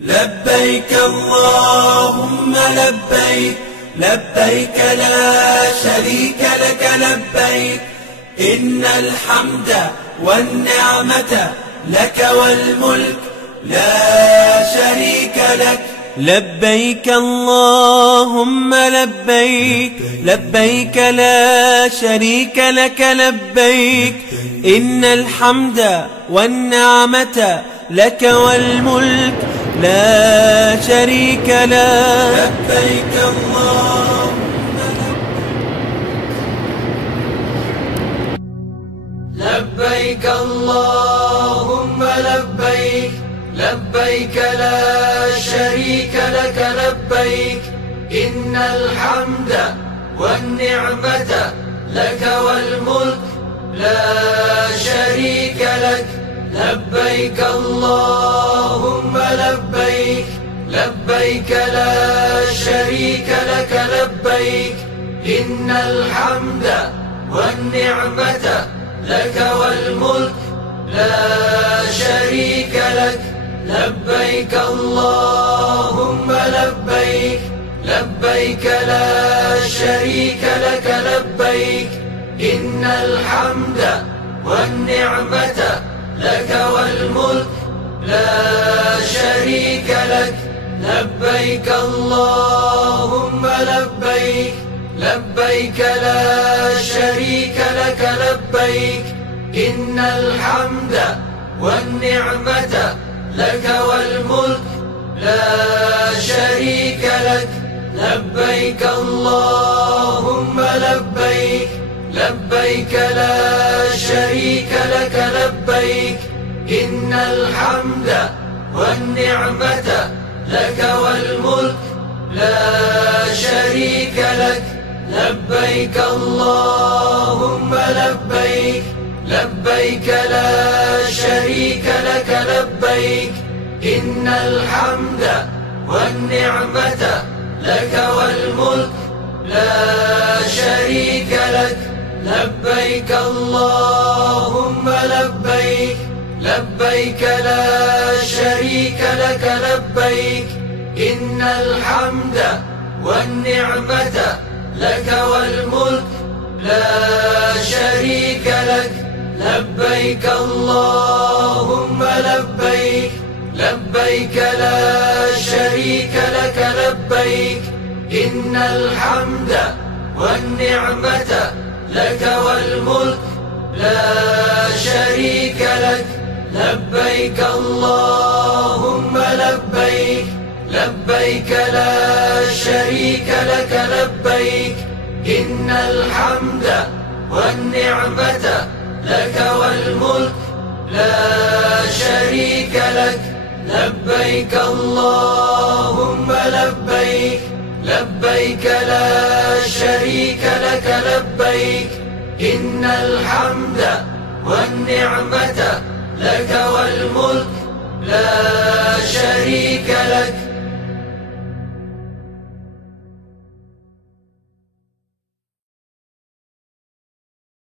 لبيك اللهم لبيك، لبيك لا شريك لك لبيك، إن الحمد والنعمة لك والملك لا شريك لك. لبيك اللهم لبيك، لبيك لا شريك لك لبيك، إن الحمد والنعمة لك والملك لا شريك لك. لبيك اللهم لبيك اللهم لبيك، لبيك لا شريك لك لبيك، إن الحمد والنعمة لك والملك لا شريك لك. لبيك اللهم لبيك، لبيك لا شريك لك لبيك، إن الحمد والنعمة لك والملك لا شريك لك. لبيك اللهم لبيك، لبيك لا شريك لك لبيك، إن الحمد والنعمة لك والملك لا شريك لك. لبيك اللهم لبيك، لبيك لا شريك لك لبيك، إن الحمد والنعمة لك والملك لا شريك لك. لبيك اللهم لبيك، لبيك لا شريك لك لبيك، إن الحمد والنعمة لك والملك لا شريك لك. لبيك اللهم لبيك، لبيك لا شريك لك لبيك، إن الحمد والنعمة لك والملك لا شريك لك. لبيك اللهم لبيك، لبيك لا شريك لك لبيك، إن الحمد والنعمة لك والملك لا شريك لك. لبيك اللهم لبيك، لبيك لا شريك لك لبيك، إن الحمد والنعمة لك والملك لا شريك لك. لبيك اللهم لبيك، لبيك لا شريك لك لبيك، إن الحمد والنعمة لك والملك لا شريك لك. لبيك اللهم لبيك، لبيك لا شريك لك لبيك، إن الحمد والنعمة لك والملك لا شريك لك.